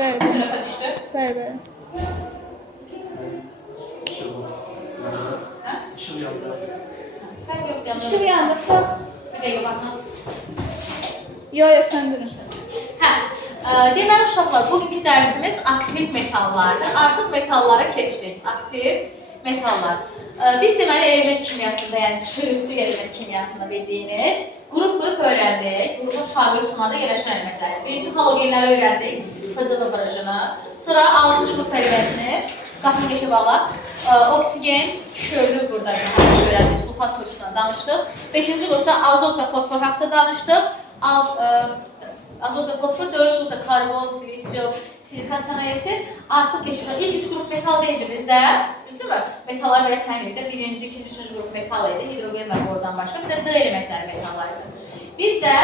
Bəli, Bu tərəfə düşdü. bəli, bəli. İşıq yandı. Fərq yox, yanında. İşıq yandırsaq, Bir dəqiqə baxın. yo, söndürün. Hə, deməli uşaqlar, bugünkü dərsimiz aktiv metallardır. Artıq metallara keçdik. Aktiv metallar. Biz deməli element kimyasında, yəni çürütlü element kimyasında bildiyiniz qrup öyrəndik. Qrupun şarlı sumada yerləşən elementləri. Birinci halogenləri öyrəndik, FCN barajını. Sonra 6-cı qrup elementini, baxın geçə bağla. Oksigen, körlü burada öyrəndik, sulfat turşusundan danışdıq. 5-ci qrupda azot və fosfor haqqında danışdıq. Azot və fosfor, 4-cü qrupda karbon, silisium, silikat sənayesi artıq keçmişdir. İlk 3 qrup metal deyildi bizdə, düzdürmü? Metallar belə təyin edir. Birinci, ikinci, üçüncü qrup metal idi, hidrogen və bordan başqa, bir də D elementləri metallardır. Biz də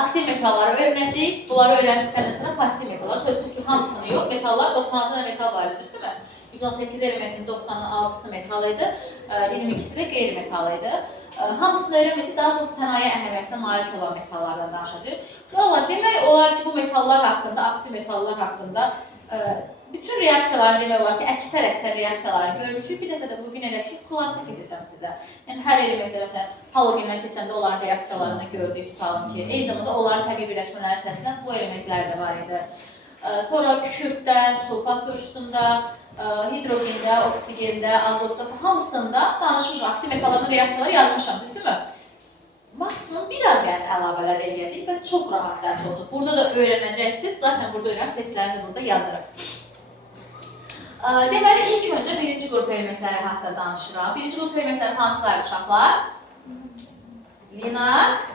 aktiv metalları öyrənəcəyik. Bunları öyrəndikdən sonra pasiv metallar, sözsüz ki, hamısını yox, metallar 96 tane metal var idi, düzdürmü? 118 elementin 96'sı metal idi, 22'si də qeyri-metal idi. Hamısını öyrənməcək, daha çox sənaye əhəmiyyətinə malik olan metallardan danışacaq. Şuralar demək olar ki, bu metallar haqqında, aktiv metallar haqqında bütün reaksiyaların demək olar ki, əksər reaksiyaları görmüşük. Bir dəfə də bugün elə ki, xülasə keçəcəm sizə. Yəni, hər elementdə, məsələn, halogenlər keçəndə onların reaksiyalarını gördük, tutalım ki, eyni zamanda onların təbii birləşmələri içərisində bu elementlər də var idi. Sonra kükürddə, sulfat turşusunda, hidrogende, oksigende, azotda hamısında danışmışıq. Aktiv metalların reaksiyaları yazmışam, düzdürmü? Maksimum biraz yəni əlavələr eləyəcək və çox rahat dərs olacaq. Burada da öyrənəcəksiniz. Zaten burada öyrən testlərini də burada yazırıq. Deməli, ilk öncə birinci qrup elementləri haqqında danışıram. Birinci qrup elementləri hansılar uşaqlar? Linak,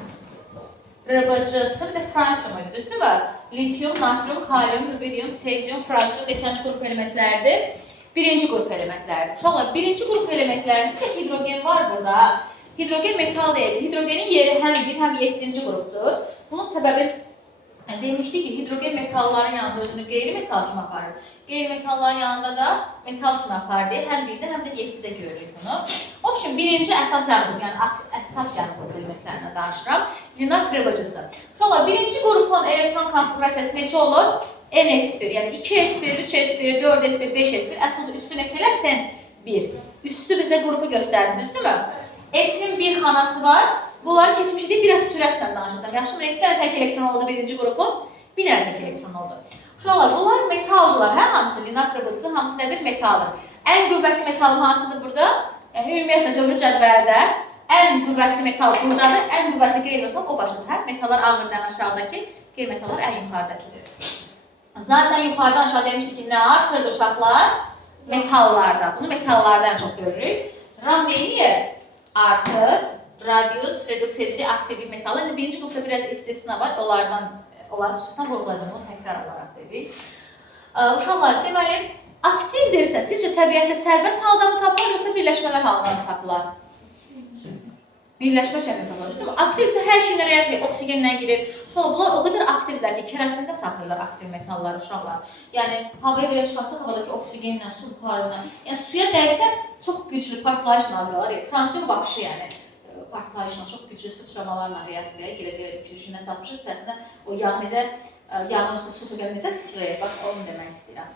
RBC-sı və fransiyum idi, düzdürmü? Lityum, natrium, kalium, rubidium, sezyum, fransiyum neçənci qrup elementlərdir? Birinci qrup elementlərdir. Uşaqlar, birinci qrup elementlərində hidrogen var burada. Hidrogen metal deyildi. Hidrogenin yeri həm 1, həm 7-ci qrupdur. Bunun səbəbi demişdik ki, hidrogen metalların yanında özünü qeyri-metal kimi aparır. Qeyri-metalların yanında da metal kimi aparır deyə həm 1-də, həm də 7-də görürük bunu. O üçün birinci əsas yanqrup, yəni əsas yanqrup elementlərindən danışıram. Linak RBC-sı. Uşaqlar, birinci qrupun elektron konfigurasiyası neçə olur? NS1, yəni 2S1, 3S1, 4S1, 5S1, əslində üstü neçə eləsən 1. Üstü bizə qrupu göstərdi, düzdürmü? S-in bir xanası var. Bunları keçmişdə biraz sürətlə danışacağım. Yaxşı mı? Neçə dənə tək elektron oldu birinci qrupun? Bir dənə tək elektron oldu. Uşaqlar, bunlar metaldılar. Hər hamısı linak RBC-sı, hamısı nədir? Metaldır. Ən qüvvətli metalın hansıdır burada? Yəni, ümumiyyətlə dövr cədvəldə ən qüvvətli metal buradadır, ən qüvvətli qeyri-metal o başdadır. Hə? Metallar ağırdan aşağıdakı, qeyri-metallar ən yuxarıdakidir. Zaten yuxarıdan aşağı demişdik ki, nə artırdı uşaqlar? Metallarda. Bunu metallarda ən çox görürük. Ram neyini? Artır, radius, reduks edici, aktivlik metalı. İndi birinci qrupda biraz istisna var. Onları xüsusən vurulacaq, bunu təkrar olaraq dedik. Uşaqlar, deməli, aktivdirsə, sizcə təbiətdə sərbəst halda mı tapılar, yoxsa birləşmələr halında mı tapılar? Birləşmə şəklində tapılar, düzdürmü? Aktivsə hər şeylə reaksiya, oksigenlə girir. Uşaqlar, bunlar o qədər aktivdirlər ki, kərəsində saxlayırlar aktiv metalları uşaqlar. Yəni, havaya belə çıxarsa, havadakı oksigenlə, su buxarıyla, yəni suya dəysə, çox güclü partlayış nazırlar. Fransiyum bakışı, yəni, partlayışla, çox güclü sıçramalarla reaksiyaya girəcəklər. Üçündən satmışıq, içərisində o yağ necə, yağın üstü su tüqəli necə sıçrayır, bax, onu demək istəyirəm.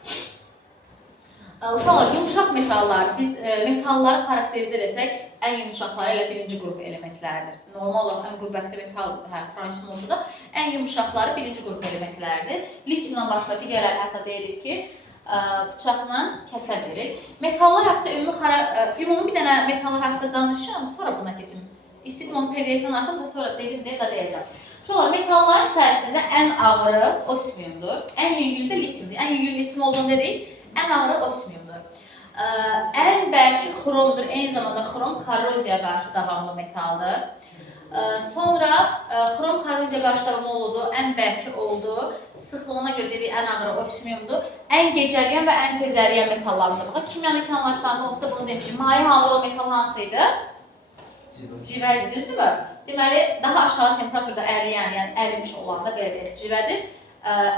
Uşaqlar, yumuşaq metallar, biz metalları xarakterizə edəsək, ən yumuşaqları elə birinci qrup elementləridir. Normal olaraq ən qüvvətli metal, fransiyum olsa da, ən yumuşaqları birinci qrup elementləridir. Lityumla başqa digərləri hətta deyirik ki, bıçaqla kəsə bilir. Metallar haqqında ümumi bir dənə metallar haqqında danışacağım, sonra buna keçim. İstədim onu PDF-dən atım da sonra dedim deyə da deyəcəm. Sonra metalların içərisində ən ağırı osmiyumdur, ən yüngülü də lityumdur. Ən yüngül lityum olduğunu dedik, ən ağırı osmiyumdur. Ən bəlki xromdur, eyni zamanda xrom korroziyaya qarşı davamlı metaldır. Sonra xrom korroziyaya qarşı davamlı oldu, ən bəlki oldu. Sıxlığına görə dedik, ən ağırı osmiyumdur. Ən gecəriyən və ən tez əriyən metallarımıza baxaq. Kimyaniki anlaşlarında olsa da bunu demişim. Maye hallı o metal hansıydı? Civə idi, düzdürmü? Deməli, daha aşağı temperaturda əriyən, yəni ərimiş olan da belə deyək, civədir.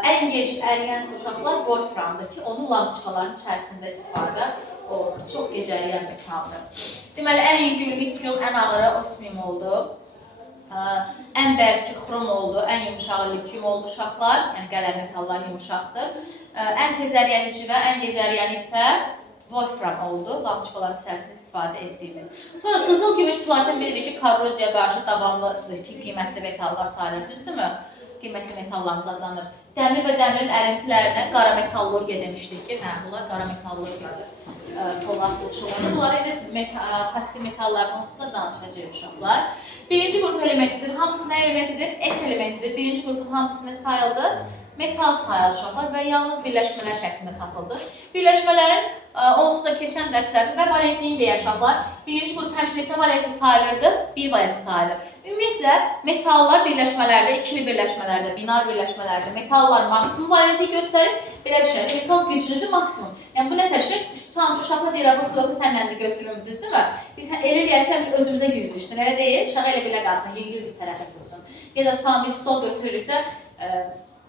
Ən gec əriyən uşaqlar wolframdır ki, onun lampoçkaların içərisində istifadə olunur. Çox gec əriyən metaldır. Deməli, ən yüngül lityum, ən ağırı osmiyum oldu. Ən bərki xrom oldu, ən yumşağı lityum oldu uşaqlar. Yəni qələm metallar yumşaqdır. Ən tez əriyənici və ən gec əriyəni isə wolfram oldu. Lampoçkaların içərisində istifadə etdiyimiz. Sonra qızıl, gümüş, platin bilirik ki, korroziyaya qarşı davamlıdır ki, qiymətli metallar sayılır, düzdürmü? Qiymətli metallarımız adlanır. Dəmir və dəmirin ərintilərinə qara metallurgiya demişdik ki, bunlar qara metallurgiyadır. Polad qılçılığında. Bunlar indi passiv metalların onsuz da danışacaq uşaqlar. Birinci qrup elementidir. Hamısı nə elementidir? S elementidir. Birinci qrupun hamısı nə sayıldı? Metal sayılır uşaqlar və yalnız birləşmələr şəklində tapıldı. Birləşmələrin onsuz da keçən dərslərdir və valentliyin deyək uşaqlar. Birinci qrup həmişə neçə valentli sayılırdı? Bir valentli sayılır. Ümumiyyətlə, metallar birləşmələrdə, ikili birləşmələrdə, binar birləşmələrdə metallar maksimum valentliyi göstərir. Belə düşünək, metal güclüdür maksimum. Yəni, bu nə təşkil? Uşaqla deyir, bu bloku sənlə də götürürüm, düzdürmü? Biz elə deyək ki, özümüzə güclüşdür. Elə deyil, uşaq elə belə qalsın, yüngül bir tərəfə tutsun. Ya da tam bir stol götürürsə,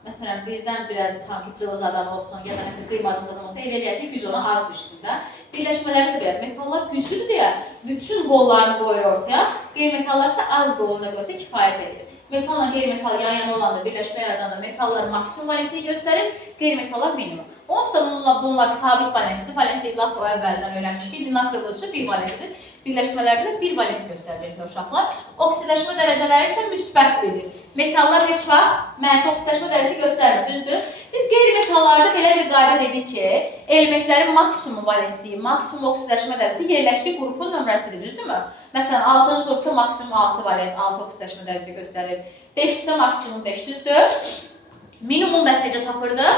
məsələn, bizdən biraz tam ki, cılız adam olsun, ya da nəsə qıymadığımız adam olsun, elə deyək ki, güc ona az düşsün də. Birləşmələri də belə, metallar güclüdür deyə, bütün qollarını qoyur ortaya, qeyri-metallar isə az qolunda qoysa kifayət edir. Metalla qeyri-metal yan-yana olanda birləşmə yaradanda metallar maksimum valentliyi göstərir, qeyri-metallar minimum. Onsuz da bunlar sabit valentlidir. Valentliyi laf o əvvəldən öyrənmişdik ki, binar qırmızıcı bir valentlidir. Birləşmələrdə də bir valent göstərəcəkdir uşaqlar. Oksidaşma dərəcələri isə müsbət bilir. Metallar heç vaxt mənfi oksidaşma dərəcəsi göstərmir, düzdür? Biz qeyri-metallarda belə bir qayda dedik ki, elementlərin maksimum valentliyi, maksimum oksidaşma dərəcəsi yerləşdiyi qrupun nömrəsidir, düzdürmü? Məsələn, 6-cı qrupda maksimum 6 valent, 6 oksidaşma dərəcəsi göstərir. 5-də maksimum 5, düzdür? Minimum bəs necə tapırdı?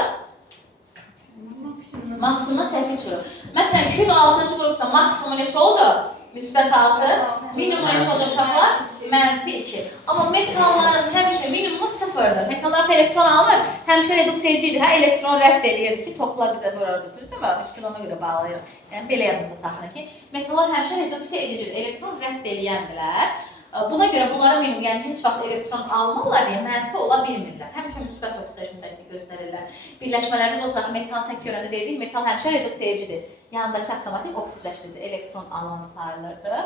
Maksimumda 8 çıxır. Məsələn, 2-6-cı qrupda maksimumu neçə oldu? Müsbət 6, minimumu neçə olacaq uşaqlar? Mənfi 2. Amma metalların həmişə minimumu 0-dır. Metallar elektron almır, həmişə reduksiya edicidir. Hə, elektron rədd eləyirdi ki, toplar bizə vururdu, düzdürmü? Üstün ona görə bağlayır. Yəni, belə yadınızda saxlayın ki, metallar həmişə reduksiya edicidir, elektron rədd eləyəndirlər. Buna görə bunlara minimum, yəni heç vaxt elektron almırlar deyə mənfi ola bilmirlər. Həmişə müsbət oksidaşma dərəcəsi göstərirlər. Birləşmələrdə də o saat metal tək yönəndə dedik, metal həmişə reduksiya edicidir. Yanındakı avtomatik oksidləşdirici elektron alan sayılırdı.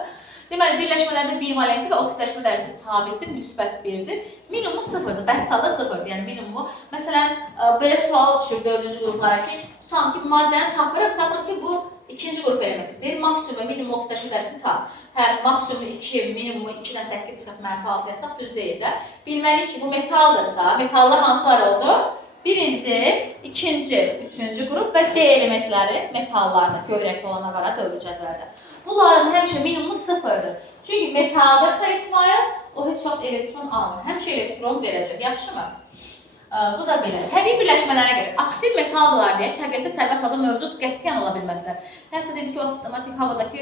Deməli, birləşmələrdə bir valentli və oksidləşmə dərəcəsi sabitdir, müsbət 1-dir. Minimumu 0-dır, bəs salda 0-dır, yəni minimumu. Məsələn, belə sual düşür 4-cü qruplara ki, tutam ki, maddəni tapır ki, bu ikinci qrup elementidir. Maksimum və minimum oksidləşmə dərəcəsini tap. Hə, maksimumu 2, minimumu 2-dən 8 çıxıb mənfi 6 yazsaq düz deyil də. Bilməliyik ki, bu metaldırsa, metallar hansılar oldu? Birinci, ikinci, üçüncü qrup və D elementləri metallarda, göyrəkli olanlar var, dövrü cədvəldə. Bunların həmişə minimumu 0-dır. Çünki metaldırsa İsmail, o heç vaxt elektron almır. Həmişə elektron verəcək, yaxşı mı? Bu da belə. Təbii birləşmələrə görə aktiv metaldırlar deyə təbiətdə sərbəst halda mövcud qətiyyən ola bilməzlər. Hətta dedik ki, o avtomatik havadakı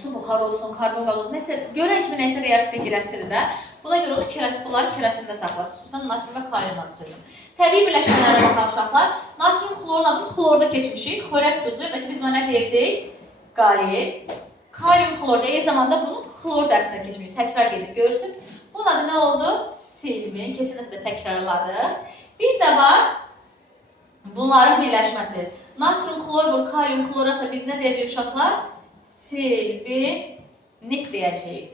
su buxarı olsun, karbon qaz olsun, nəsə görən kimi nəsə reaksiya girəsidir də. Buna görə onu bunları kerasində saxlar, xüsusən natrium və kalium adı sözüm. Təbii birləşmələrə baxaq uşaqlar. Natrium xlorun adını xlorda keçmişik. Xorək duzu, ya da ki biz buna nə deyirdik? Qalit. Kalium xlorda, eyni zamanda bunu xlor dərsinə keçmişik. Təkrar gedir, görürsünüz. Bunun adı nə oldu? Silvin, keçən dəfə təkrarladıq. Bir də var bunların birləşməsi. Natrium xlor, kalium xlorasa biz nə deyəcəyik uşaqlar? Silvinit deyəcəyik.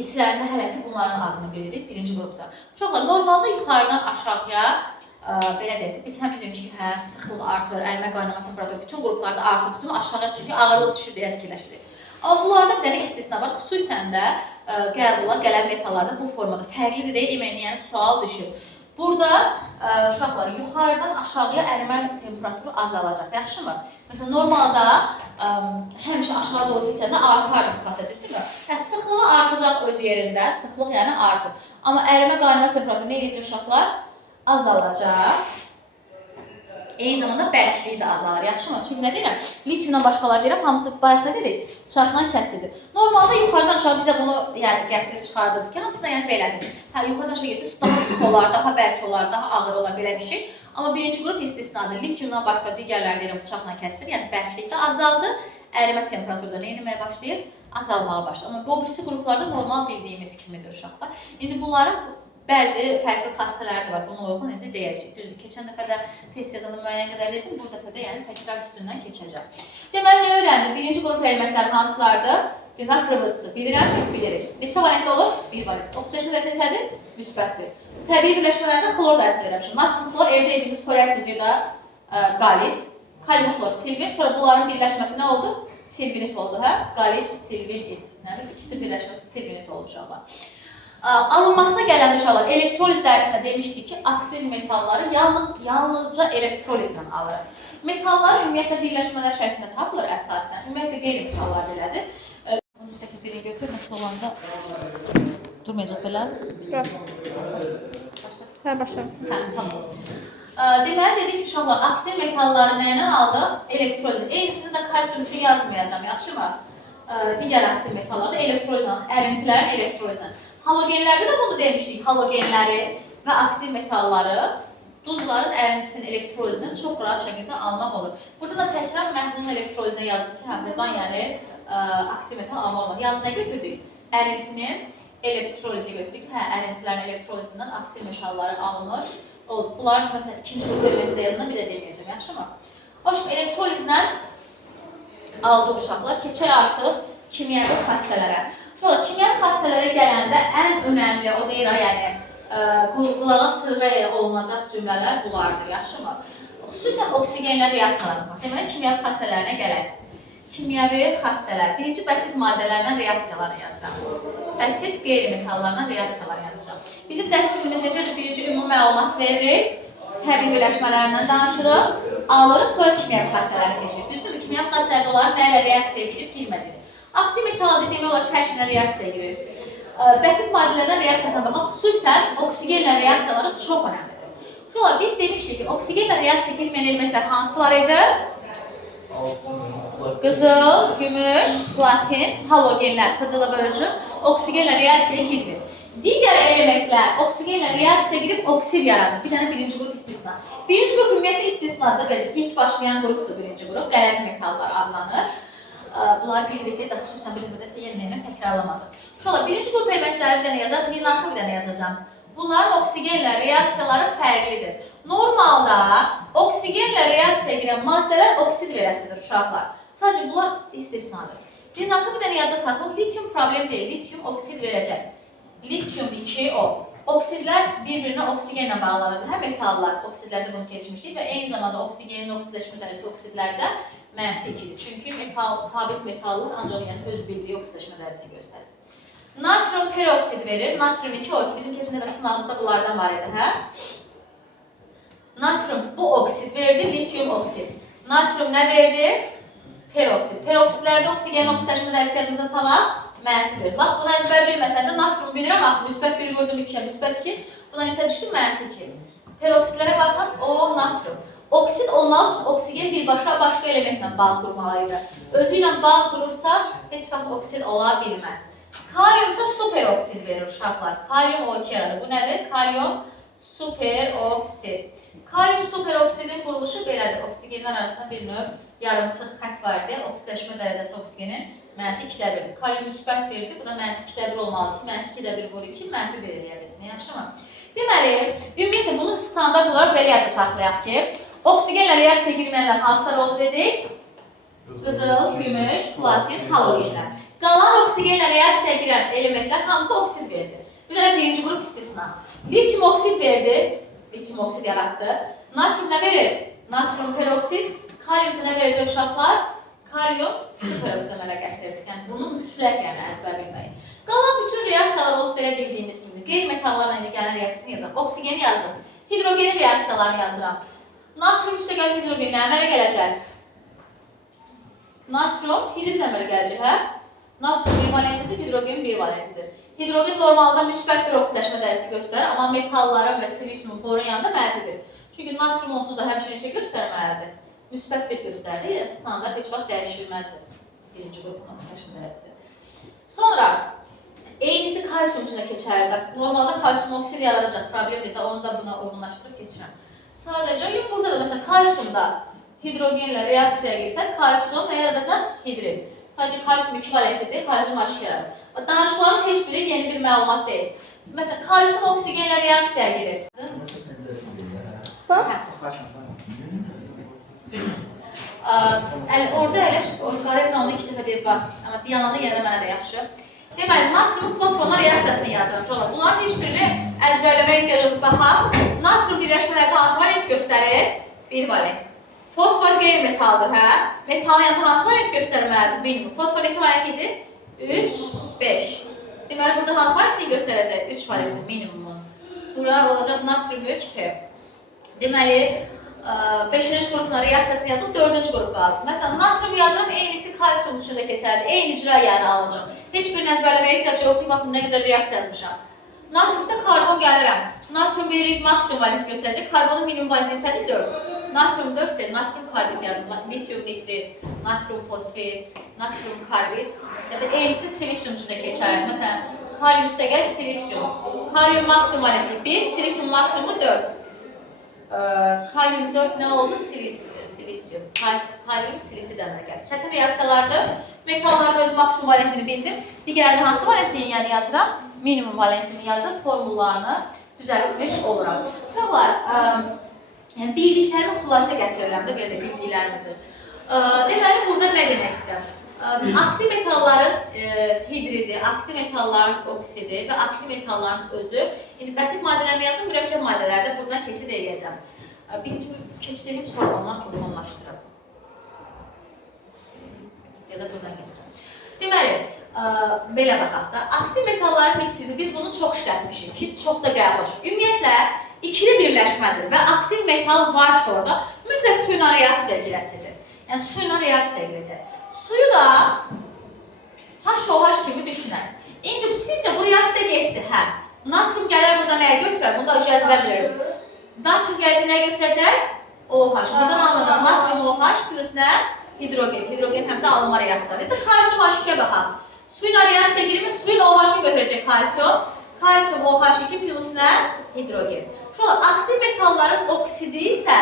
İçlərində hələ ki bunların adını bilirik birinci qrupda. Uşaqlar, normalda yuxarıdan aşağıya belə dedik. Biz həmişə demişik ki, hə, sıxlıq artır, ərimə qaynama temperaturu bütün qruplarda artır, bütün aşağıya çünki ağırlıq düşür deyə fikirləşirik. Amma bunlarda bir dənə istisna var. Xüsusən də qəbula gələn metallarda bu formada fərqlidir deyə yəni sual düşür. Burada uşaqlar yuxarıdan aşağıya ərimə temperaturu azalacaq, yaxşı mı? Məsələn, normalda həmişə aşağı doğru keçəndə artar bu xassət, düzdürmü? Hə, sıxlığı artacaq öz yerində, sıxlıq yəni artır. Amma ərimə qaynama temperaturu nə edəcək uşaqlar? Azalacaq. Eyni zamanda bərkliyi də azalır, yaxşı mı? Çünki nə deyirəm? Lityumdan başqaları deyirəm, hamısı bayaq nə dedik? Bıçaqla kəsilir. Normalda yuxarıdan aşağı bizə bunu gətirib çıxardırdı ki, hamısına yəni belədir. Hə, yuxarıdan aşağı geçsə daha sıx olar, daha bərk olar, daha ağır olar, belə bir şey. Amma birinci qrup istisnadır. Lityumdan başqa digərləri deyirəm, bıçaqla kəsilir, yəni bərklik də azaldı. Ərimə temperaturda nə etməyə başlayır? Azalmağa başlayır. Amma bu birisi qruplarda normal bildiyimiz kimidir uşaqlar. İndi bunların bəzi fərqli xassələri var, buna uyğun indi deyəcək. Düzdür, keçən dəfə də test yazanda müəyyən qədər dedim, bu dəfə də yəni təkrar üstündən keçəcək. Deməli, nə öyrəndim? Birinci qrup elementlərin hansılardır? Demək qırmızısı. Bilirəm, bilirik. Neçə valentli olur? 1 valentli. Oksidaşın dərsi neçədir? Müsbətdir. Təbii birləşmələrdə xlor dərsini öyrənmişəm. Natrium xlor evdə yediyimiz koryak düzüyü da qalit. Kalium xlor, silvin. Sonra bunların birləşməsi nə oldu? Silvinit oldu, hə? Qalit, silvinit. İkisi birləşməsi silvinit oldu uşaqlar. Alınmasına gələn uşaqlar, elektroliz dərsində demişdik ki, aktiv metalları yalnızca elektrolizlə alır. Metallar ümumiyyətlə birləşmələr şəklində tapılır əsasən. Ümumiyyətlə qeyri-metallar belədir. Bunun üstəki birini götür, nəsə olanda durmayacaq belə. Hə, başla. Hə, tamam. Deməli, dedik ki, uşaqlar, aktiv metalları nəylə aldı? Elektrolizlə. Eynisini də kalsium üçün yazmayacağım, yaxşımı? Digər aktiv metallarda elektrolizlə, ərintilərin elektrolizlə. Halogenlərdə də bunu demişdik, halogenləri və aktiv metalları duzların ərintisinin elektrolizindən çox rahat şəkildə almaq olur. Burada da təkrar məhdunun elektrolizinə yazdık ki, buradan yəni aktiv metal almaq olmadı. Yalnız nə götürdük? Ərintinin elektrolizi götürdük. Hə, ərintilərin elektrolizindən aktiv metalları alınır. Bunların məsələn ikinci qrup elementdə yazında bir də deməyəcəm, yaxşımı? O kimi elektrolizlə aldı uşaqlar. Keçək artıq kimyəvi xassələrə. Sonra kimyəvi xassələrə gələndə ən önəmli, o deyir, yəni qulağa sırğa olunacaq cümlələr bunlardır, yaxşımı? Xüsusən oksigenlə reaksiyalar var. Deməli, kimyəvi xassələrinə gələk. Kimyəvi xassələr. Birinci, bəsit maddələrlə reaksiyaları yazıram. Bəsit qeyri-metallarla reaksiyaları yazacağım. Bizim dərsimiz necədir? Birinci, ümumi məlumat veririk. Təbii birləşmələrindən danışırıq. Alırıq, sonra kimyəvi xassələrə keçirik. Düzdürmü? Kimyəvi xassələrdə onların nə ilə reaksiya edir, bilmədik. Aktiv metal demək olar ki, hər şeylə reaksiya girir. Bəsit maddələrdən reaksiyasına baxaq, xüsusən oksigenlə reaksiyaları çox önəmlidir. Şuralar, biz demişdik ki, oksigenlə reaksiya etməyən elementlər hansılar idi? Qızıl, gümüş, platin, halogenlər, qızılı bölücü, oksigenlə reaksiya girmir. Digər elementlər oksigenlə reaksiya girib oksid yaradır. Bir dənə birinci qrup istisna. Birinci qrup ümumiyyətlə istisnadır da belə. İlk başlayan qrupdur birinci qrup, qələt metallar adlanır. Bunlar bildirikli də xüsusən bir müddətdə yenilərini təkrarlamadır. Şöyle birinci qrup elementləri bir dənə yazaq, linakı bir dənə yazacağım. Bunların oksigenlə reaksiyaları fərqlidir. Normalda oksigenlə reaksiya girən maddələr oksid verəsidir uşaqlar. Sadəcə bunlar istisnadır. Linakı bir dənə yadda saxlayın, lityum problem deyil, lityum oksid verəcək. Lityum 2O. Oksidlər bir-birinə oksigenlə bağlanır. Həm metallar oksidlərdə bunu keçmişdik və eyni zamanda oksigenin oksidləşmə dərəcəsi oksidlərdə mənfi 2-dir. Çünki sabit metallın ancaq yəni öz bildiyi oksidləşmə dərəcəsini göstərir. Natrium peroksid verir. Natrium 2O2 bizim kesinliklə sınavımızda bunlardan var idi, hə? Natrium bu oksid verdi, lityum oksid. Natrium nə verdi? Peroksid. Peroksidlərdə oksigenin oksidləşmə dərəcəsi yadımıza salaq. Mənfidir. Laf buna əzbər bilməsən də natrium bilirəm, müsbət 1 vurdum 2-yə, müsbət 2. Buna neçə düşdü? Mənfi 2. Peroksidlərə baxın, o natrium. Oksid olmalı üçün oksigen birbaşa başqa elementlə bağ qurmalıydı. Özü ilə bağ qurursa heç vaxt oksid ola bilməz. Kalium isə superoksid verir uşaqlar. Kalium O2 yaradır. Bu nədir? Kalium superoksid. Kalium superoksidin quruluşu belədir. Oksigenlər arasında bir növ yarımçıq xətt var idi. Oksidləşmə dərəcəsi oksigenin mənfi 2-də 1'dir. Kalium müsbət 1'dir. Bu da mənfi 2-də 1 olmalıdır ki, mənfi 2-də 1 vur 2, mənfi 1 eləyə bilsin. Yaxşı mı? Deməli, ümumiyyətlə bunu standart olaraq belə yadda saxlayaq ki, oksigenlə reaksiya girməyənlər hansılar oldu dedik? Qızıl, gümüş, platin, halogenlər. Qalan oksigenlə reaksiya girən elementlər hamısı oksid verdi. Bir dənə birinci qrup istisna. Lityum oksid verdi. Lityum oksid yaratdı. Natrium nə verir? Natrium peroksid. Kalium isə nə verəcək uşaqlar? Kalium superoksid əmələ gətirdik. Yəni bunu mütləq əzbər bilməyin. Qalan bütün reaksiyalar olsa elə bildiyimiz kimi qeyri-metallarla gələn reaksiyasını yazaq. Oksigeni yazdım. Hidrogenin reaksiyalarını yazıram. Natrium üstəgəl hidrogenin əmələ gələcək. Natrium hidrogen əmələ gələcək, hə? Natrium 1 valentidir, hidrogen 1 valentidir. Hidrogen normalda müsbət bir oksidləşmə dərəcəsi göstərir, amma metalların və silisiumun borun yanında mənfidir. Çünki natrium onsuz da həmçinin neçə göstərməlidir? Müsbət 1 göstərdi, yəni standart heç vaxt dəyişilməzdir. Birinci qrupun oksidləşmə dərəcəsi. Sonra eynisi kalsium üçün də keçərli. Normalda kalsium oksid yaradacaq, problem deyil, onu da buna uyğunlaşdırıb keçirəm. Sadəcə, yox, burada da məsələn kalsiumda hidrogenlə reaksiyaya girsə, kalsium nə yaradacaq? Hidrin. Sadəcə kalsium 2 valentlidir, kalsium aşıq yaradır. Danışıqların heç biri yeni bir məlumat deyil. Məsələn, kalsium oksigenlə reaksiyaya girir. Orada qara ekranda 2 dəfə deyib bas. Amma dayananda yenə də mənə də yaxşı. Deməli, natrium fosforla reaksiyasını yazırım. Bunların heç birini əzbərləməyə ehtiyac yoxdur. Baxaq, natrium birləşmələrdə hansı valent göstərir? 1 valent. Fosfor qeyri-metaldır, hə? Metalın yanında hansı valent göstərməlidir? Bilmir. Fosfor neçə valent idi? 3, 5. Deməli, burada hansı valentliyi göstərəcək? 3 valentli minimumun. Bura olacaq natrium 3, P. Deməli, 5-ci qrupla reaksiyasını yazdım, 4-cü qrup qaldı. Məsələn, natrium yazıram, eynisi kalsium üçün də keçərli. Eyni cürə yəni alacaq. Heç birini əzbərləməyə ehtiyac yoxdur, baxın nə qədər reaksiya yazmışam. Natrium isə karbon gəlirəm. Natrium veririk, maksimum valent göstərəcək. Karbonun minimum valenti nədir? 4. Natrium 4 isə natrium karbid yəni, litium nitrit, natrium fosfit, natrium karbid ya da eynisi silisium üçün də keçərli. Məsələn, kalium üstə gəl, silisium. Kalium maksimum valenti 1, silisium maksimumu 4. Kalium 4 nə oldu? Silisium. Kalium silisi dəmir gəlir. Çətin reaksiyalardır. Metalların öz maksimum valentini bildim. Digərində hansı valentini yəni yazıram? Minimum valentini yazıb formullarını düzəltmiş oluram. Uşaqlar, yəni bildiklərimi xülasə gətirirəm də belə də bildiklərimizi. Deməli, burada nə demək istəyirəm? Aktiv metalların hidridi, aktiv metalların oksidi və aktiv metalların özü. İndi bəsit maddələrini yazdım, mürəkkəb maddələrdə buradan keçid edəcəm. Birinci keçid edeyim, sonra ondan uyğunlaşdırım. Ya da buradan gələcəm. Deməli, belə baxaq da, aktiv metalların hidridi, biz bunu çox işlətmişik ki, çox da qəbul. Ümumiyyətlə, ikili birləşmədir və aktiv metal varsa orada mütləq suyla reaksiya girəsidir. Yəni, suyla reaksiya girəcək. Suyu da HOH kimi düşünək. İndi sizcə bu reaksiya getdi, hə. Natrium gəlir burada nəyə götürər? Bunda cəzbə verir. Natrium gəldi nəyə götürəcək? OH. Buradan alınacaq natrium OH plus nə? Hidrogen. Hidrogen həm də alınma reaksiyadır. İndi kalsium H2-yə baxaq. Suyla reaksiya girmiş, suyla OH-ı götürəcək kalsium. Kalsium OH2 plus nə? Hidrogen. Şöyle aktiv metalların oksidi isə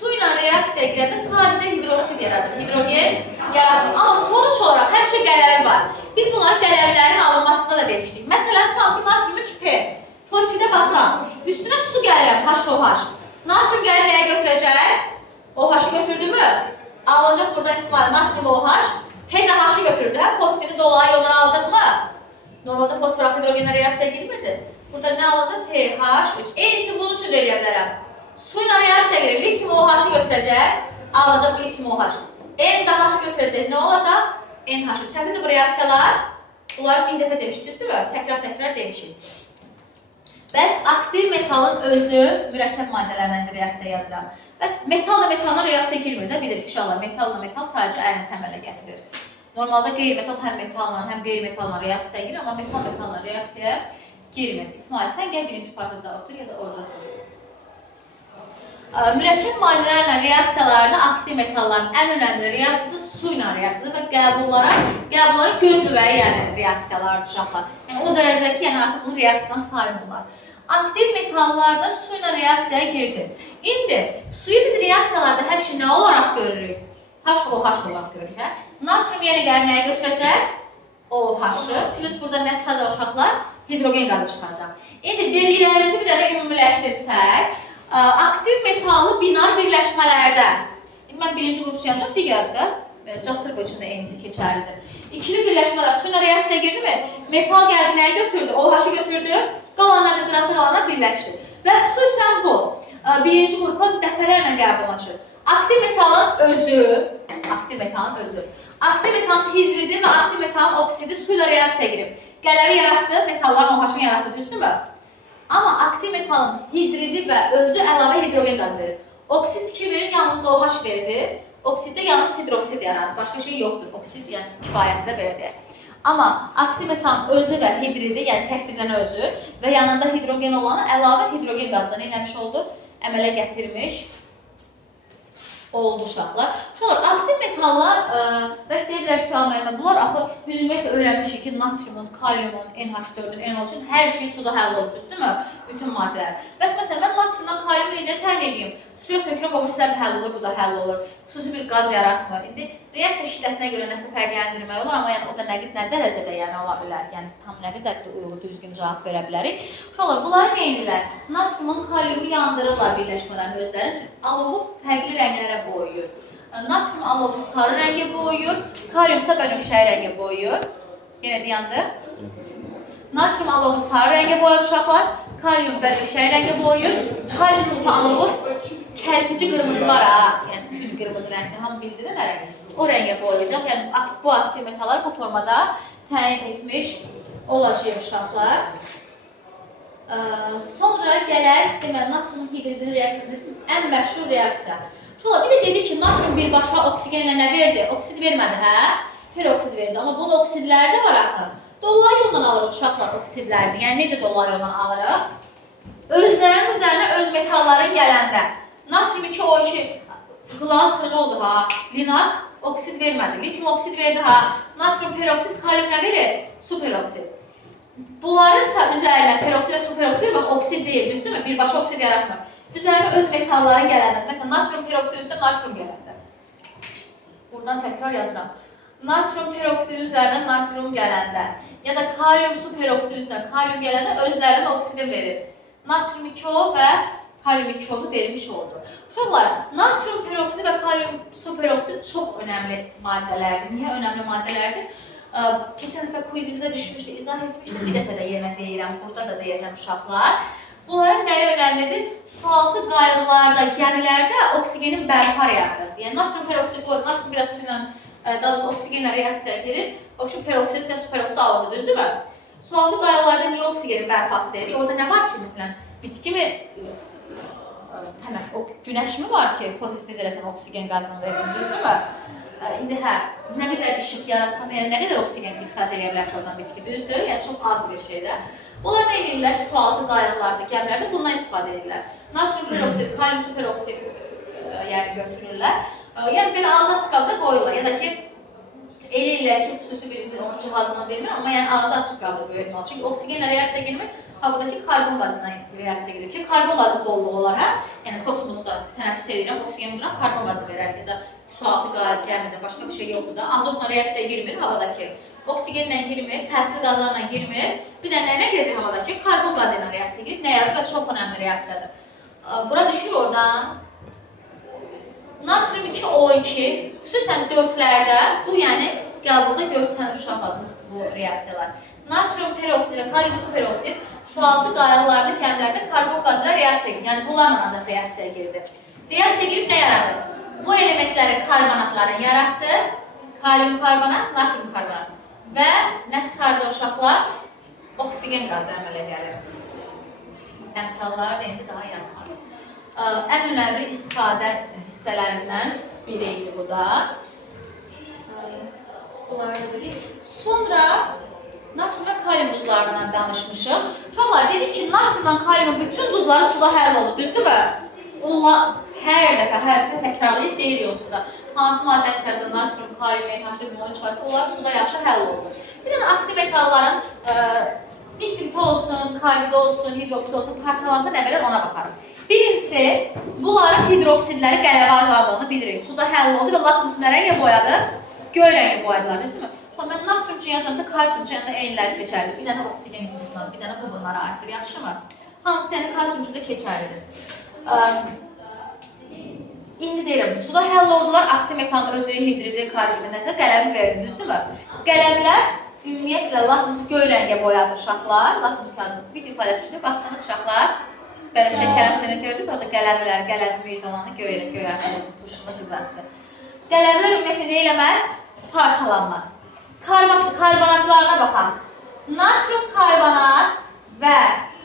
suyla reaksiya girəndə sadəcə hidroksid yaradır. Hidrogen yaradır. Amma sonuç olaraq həmişə qələvi var. Biz bunların qələvilərin alınmasında da demişdik. Məsələn, natrium 3P. Fosidə baxıram. Üstünə su gəlirəm, HOH. Natrium gəlir nəyə götürəcək? OH-ı götürdü mü? Alınacaq burada istifadə natrium OH. P də H-ı götürdü. Fosfini dolayı yoldan aldıq mı? Normalda fosfor hidrogenlə reaksiya girmirdi. Burada nə alındı? pH3. Eynisi bunun üçün də eləyə bilərəm. Suyla reaksiya girir. Litium OH-ı götürəcək. Alınacaq litium OH. N də H-ı götürəcək. Nə olacaq? NH. Çətindir bu reaksiyalar. Bunları bir dəfə demişik, düzdürmü? Təkrar demişik. Bəs aktiv metalın özü mürəkkəb maddələrlə reaksiya yazıram. Bəs metal da metalla reaksiya girmir də, bilirik inşallah. Metalla metal sadəcə ərini təmələ gətirir. Normalda qeyri-metal həm metalla, həm qeyri-metalla reaksiya girir, amma metalla reaksiya girmir. İsmail, sən gəl birinci partada otur ya da orada otur. Mürəkkəb maddələrlə reaksiyalarda aktiv metalların ən önəmli reaksiyası su ilə reaksiyası və qəbullara götürməyə yəni reaksiyalar uşaqlar. Yəni o dərəcədə ki, yəni artıq bunu reaksiyadan sayılırlar. Aktiv metallarda su ilə reaksiyaya girdi. İndi suyu biz reaksiyalarda həmişə nə olaraq görürük? HOH olaraq görürük. Natrium yenə gəlir nəyə götürəcək? OH-ı. Plus burada nə çıxacaq uşaqlar? Hidrogen qazı çıxacaq. İndi dediklərimizi bir dənə ümumiləşdirsək, aktiv metallı binar birləşmələrdə, mən birinci qrup yazdım, digərdə Casır boyucunda eynisi keçərlidir. İkili birləşmələr suyla reaksiya girdi mi? Metal gəldi nəyə götürdü? OH-ı götürdü, qalanlar da qıraqda qalanlar birləşdi. Və xüsusən bu, birinci qrupa dəfələrlə qəbul açır. Aktiv metalın özü, aktiv metalın hidridi və aktiv metalın oksidi suyla reaksiya girib. Qələvi yaratdı, metalların OH-ını yaratdı, düzdürmü? Amma aktiv metalın hidridi və özü əlavə hidrogen qazı verir. Oksid fikir verir, yalnız OH verir. Oksiddə yalnız hidroksid yaranır, başqa şey yoxdur. Oksid yəni kifayətdə belə deyək. Amma aktiv metalın özü və hidridi, yəni təkcizən özü və yanında hidrogen olanı əlavə hidrogen qazdan eləmiş oldu, əmələ gətirmiş oldu uşaqlar. Şunlar, aktiv metallar bəs deyə bilər sual müəllimə, bunlar axı biz ümumiyyətlə öyrənmişik ki, natriumun, kaliumun, NH4-ün, NO3-ün hər şeyi suda həll olub, düzdürmü? Bütün maddələr. Bəs məsələn, mən natriumdan kaliumu necə təyin edeyim? Suya tökürəm, o birisi həll olur, bu da həll olur. Xüsusi bir qaz yaratmır. İndi reaksiya şiddətinə görə nəsə fərqləndirmək olur, amma yəni o da nə dərəcədə yəni ola bilər, yəni tam nə qədər uyğun düzgün cavab verə bilərik. Uşaqlar, bunları nə edirlər? Natriumun kaliumu yandırırlar birləşmələrin özləri, alovu fərqli rənglərə boyuyur. Natrium alodu sarı rəngə boyuyur, kalium isə bənövşəyi rəngə boyuyur. Yenə dayandı. Natrium alodu sarı rəngə boyadı uşaqlar, kalium bənövşəyi rəngə boyuyur. Kalium alodun kərpici qırmızı var ha, yəni tünd qırmızı rəngdə, hamı bildirirlər. O rəngə boyayacaq, yəni bu aktiv metallar bu formada təyin etmiş olacaq uşaqlar. Sonra gələk, deməli, natrium hidridin reaksiyasının ən məşhur reaksiya. Şola, bir də dedik ki, natrium birbaşa oksigenlə nə verdi? Oksid vermədi, hə? Peroksid verdi, amma bunun oksidləri də var axı. Dolayı yolla alırıq uşaqlar oksidlərini, yəni necə dolayı yolla alırıq? Özlərinin üzərinə öz metalların gələndə, natrium 2O2 qlans sırğı oldu ha, linak oksid vermədi, lityum oksid verdi ha, natrium peroksid, kalium nə verir? Superoksid. Bunların ise üzerine peroksid ve superoksid, bak oksid değil, düzdürmü? Birbaşa oksid yaratmır. Üzerine öz metalları gələndə, mesela natrium peroksid üstüne natrium gələndə. Buradan tekrar yazıram. Natrium peroksid üzerine natrium gələndə ya da kalium superoksid üstüne kalium gələndə özlerinin oksidi verir. Natrium 2O ve kalium 2O'nu vermiş oldu. Uşaqlar, natrium peroksid ve kalium superoksid çok önemli maddelerdir. Niye önemli maddelerdir? Keçən dəfə quizimizə düşmüşdü, izah etmişdim. Bir dəfə də yenə deyirəm, burada da deyəcəm uşaqlar. Bunların nəyi önəmlidir? Sualtı qayıqlarda, gəmilərdə oksigenin bərpa reaksiyası. Yəni natrium peroksid qoyur, natrium biraz su ilə, daha doğrusu oksigenlə reaksiya edir. Oksigen peroksid və superoksid alındı, düzdürmü? Sualtı qayıqlarda niyə oksigenin bərpası deyilir? Orada nə var ki, məsələn, bitki mi, günəş mi var ki, fotosintez eləsən oksigen qazını versin, düzdürmü? İndi hə, nə qədər işıq yaratsan, yəni nə qədər oksigen ixrac edə bilər ki, oradan bitki, düzdür? Yəni çox az bir şeydə. Onlar nə edirlər? Sualtı qayıqlarda, gəmilərdə bundan istifadə edirlər. Natrium peroksid, kalium superoksid yəni götürürlər. Yəni belə ağza çıxanda qoyurlar. Ya da ki, eləyirlər ki, xüsusi bir onun cihazından bilmir, amma yəni ağza açıq qaldı böyütməli. Çünki oksigenlə reaksiya girmir, havadakı karbon qazına reaksiya girir ki, karbon qazı bolluğu olar, hə? Yəni kosmosda tənəffüs edirəm, oksigen vururam, karbon qazı verər ya da sualtı qayıq gəlmədə başqa bir şey yoxdur da. Azotla reaksiya girmir havadakı. Oksigenlə girmir, təsir qazlarla girmir. Bir də nə girəcək havadakı? Karbon qazı ilə reaksiya girir. Nə yarır? Çox önəmli reaksiyadır. Bura düşür oradan. Natrium 2O2, xüsusən dörtlərdə, bu yəni qəbulda göstərir uşaqlar bu reaksiyalar. Natrium peroksid və kalium superoksid sualtı qayıqlarda, gəmilərdə karbon qazı ilə reaksiya girir. Yəni bunlarla ancaq reaksiyaya girdi. Reaksiya girib nə yaradır? Bu elementləri karbonatların yaratdı. Kalium karbonat, natrium karbonat. Və nə çıxarcaq uşaqlar? Oksigen qazı əmələ gəlir. Əmsalları deyəndə daha yazmalı. Ən önəmli istifadə hissələrindən biri idi bu da. Bunları dedik. Sonra natrium və kalium duzlarından danışmışıq. Uşaqlar dedik ki, natriumdan kaliumun bütün duzları suda həll olur, düzdürmü? Bununla hər dəfə təkrarlayıb deyirik o suda. Hansı maddənin içərisində natrium, kalium, NH4, limon içərisi, onlar suda yaxşı həll olur. Bir dənə aktiv metalların nitrit olsun, karbid olsun, hidroksid olsun, parçalansın nə verir ona baxarıq. Birincisi, bunların hidroksidləri qələbə qaldığını bilirik. Suda həll oldu və lakmus nə rəngə boyadı? Göy rəngə boyadılar, düzdürmü? Sonra mən natrium üçün yazamsa, kalsium üçün yanında eyniləri keçərli. Bir dənə oksigen istisnadır, bir dənə bu bunlara aiddir, yaxşı mı? Hamısı yəni kalsium üçün də keçərlidir. İndi deyirəm, suda həll oldular, aktiv metalın özü, hidridi, karbidi, nəsə qələbi verdi, düzdürmü? Qələblər ümumiyyətlə lakmusu göy rəngə boyadı uşaqlar. Lakmus kağıdı video paylaşmışdır, baxdınız uşaqlar. Benim şəkərəm səni gördünüz, orada qələblər, qələbi mühit olanı göy rəngə tuşunu qızartdı. Qələblər ümumiyyətlə nə eləməz? Parçalanmaz. Karbonatlarına baxaq. Natrium karbonat və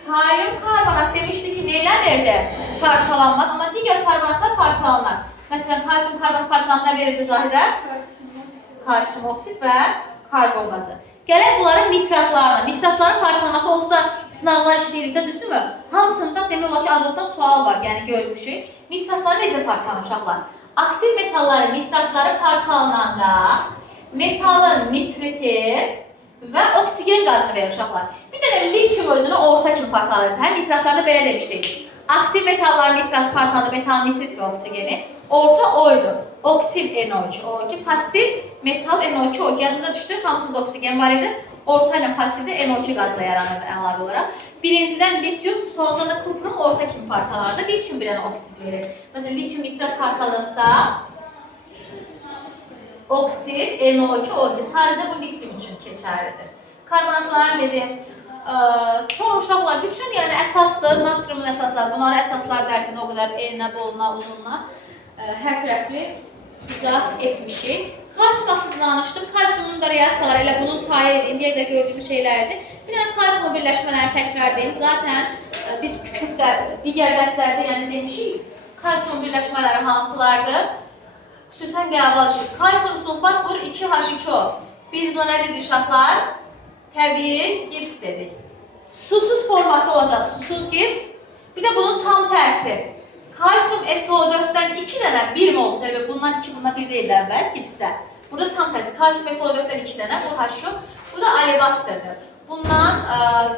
kalium karbonat demişdi ki, neylədirdi? Parçalanmaz, amma digər karbonatlar parçalanmaz. Məsələn, kalsium karbonat parçalanma nə verirdi Zahidə? Kalsium oksid və karbon qazı. Gələk bunların nitratlarına. Nitratların parçalanması onsuz da sınavlar işləyirikdə, düzdürmü? Hamısında demək olar ki, azotdan sual var, yəni görmüşük. Nitratları necə parçalanır uşaqlar? Aktiv metalların nitratları parçalananda metalın nitriti və oksigen qazını verir uşaqlar. Bir dənə lityum özünü orta kimi parçalanır. Hə, nitratlarda belə demişdik. Aktiv metalların nitratı parçalanır, metal nitrit və oksigeni. Orta oydu. Oksil NO2, O2, pasiv metal NO2, O2. Yadınıza düşdü, hamısında oksigen var idi. Orta ilə pasivdə NO2 qazla yaranırdı əlavə olaraq. Birincidən lityum, sonradan da kuprum orta kimi parçalanırdı. Lityum bir dənə oksid verir. Məsələn, lityum nitrat parçalanırsa, oksid, NO2, O2. Sadece bu lityum için geçerlidir. Karbonatlar dedim. Sonra uşaqlar bütün yəni əsaslar, natriumun əsasları, bunları əsaslar dərsində o qədər enə, boluna, uzunla hər tərəfli izah etmişik. Kalsium haqqında danışdım. Kalsiumun da reaksiyaları elə bunun payı indiyə qədər gördüyümüz şeylərdir. Bir dənə kalsium birləşmələrini təkrarlayayım. Zaten biz küçükdə, digər dərslərdə yəni demişik, kalsium birləşmələri hansılardır? Xüsusən qəbul üçün. Kalsium sulfat vur 2H2O. Biz buna nə dedik uşaqlar? Təbii gips dedik. Susuz forması olacaq, susuz gips. Bir də bunun tam tərsi. Kalsium SO4'dən 2 dənə 1 mol səbəbi, bundan 2, bundan 1 deyil əvvəl gipsdə. Burada tam tərsi. Kalsium SO4'dən 2 dənə, bu H2O. Bu da alebastırdır. Bundan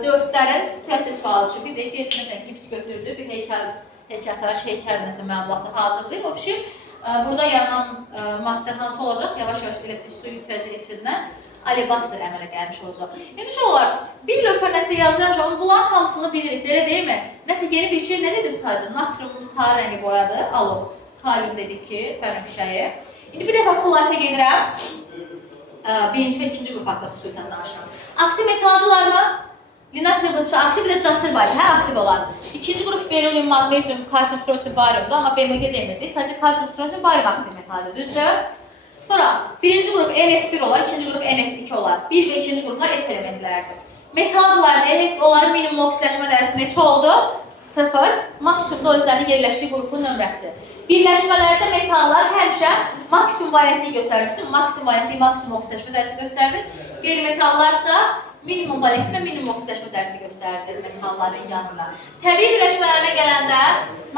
4'lərin spesial sualı üçün. Bir də ki, məsələn, gips götürdü, bir heykəltaraş heykəl məsələn məlumatı hazırlayıb. O kişi burada yanan maddə hansı olacaq? Yavaş-yavaş elə bir suyu itirəcək içindən. Alebastır əmələ gəlmiş olacaq. Yəni şu olar, bir lövhə nəsə yazacaq, bunların hamısını bilirik, elə deyilmi? Nəsə yeni bir şey nə dedik sadəcə? Natriumun sarı rəngi boyadı, alov. Kalium dedik ki, fərqüşəyi. İndi bir dəfə xülasə gedirəm. Birinci və ikinci qrup haqqında xüsusən danışıram. Aktiv metaldılar mı? Linak rıbıtışı aktiv bir də casır var, hə aktiv olan. İkinci qrup berilium, magnezium, kalsium, stronsium, bariumdur, amma BMG demirdik. Sadəcə kalsium, stronsium, barium aktiv metaldır, düzdür? Sonra birinci grup NS1 olar, ikinci grup NS2 olar. Bir və ikinci gruplar S elementlərdir. Metaldılar deyək, onların minimum oksidaşma dərəcəsi neçə oldu? 0. Maksimumda özlərinin yerləşdiyi qrupun nömrəsi. Birləşmələrdə metallar həmişə maksimum valentliyi göstərir. Maksimum valentliyi, maksimum oksidaşma dərəcəsi göstərir. Qeyri-metallarsa minimum valentliyi və minimum oksidaşma dərəcəsi göstərir metalların yanına. Təbii birləşmələrə gələndə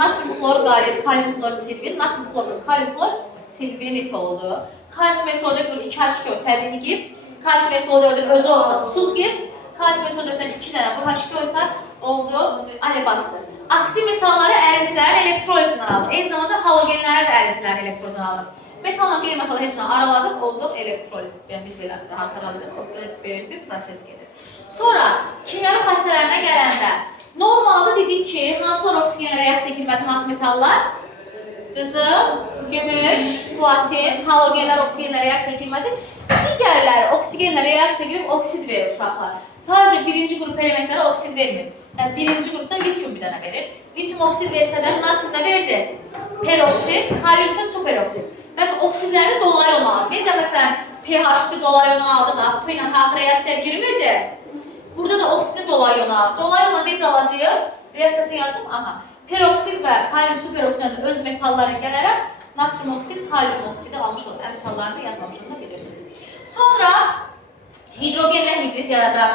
natrium klor qalit, kalium klor silvin, natrium klor, kalium klor silvinit oldu. Kalsium SO4'ün 2H2O təbii gips, kalsium SO4'ün özü olsa susuz gips, kalsium SO4'dən 2 dənə bu H2O isə oldu alebastır. Aktiv metalları ərintilərin elektrolizindən alır. Eyni zamanda halogenləri də ərintilərin elektrolizindən alır. Metalla qeyri-metalı heç araladıq, olduq elektroliz. Biz belə rahatlanabilirik, böyük bir proses gedir. Sonra kimyəvi xassələrinə gələndə normalda dedik ki, hansılar oksigenlə reaksiya girmədi, hansı metallar? Qızıl, gümüş, platin, halogenlər oksigenlə reaksiya girmədi. Digərləri oksigenlə reaksiya girib oksid verir uşaqlar. Sadəcə birinci qrup elementləri oksid vermir. Yəni birinci qrupda lityum bir dənə verir. Lityum oksid versə də natrium nə verdi? Peroksid, kalium isə superoksid. Məsələn, oksidləri dolayı ona alır. Necə məsələn, pH-lı dolayı ona aldı, P ilə H reaksiya girmirdi. Burada da oksidi dolayı ona alır. Dolayı ona necə alacaq? Reaksiyasını yazdım, aha. Peroksid və kalium superoksidlərin öz metallarına gələrək natrium oksid, kalium oksidi almış olur. Əmsallarını yazmamış olduğunu bilirsiniz. Sonra hidrogenlə hidrit yaradar.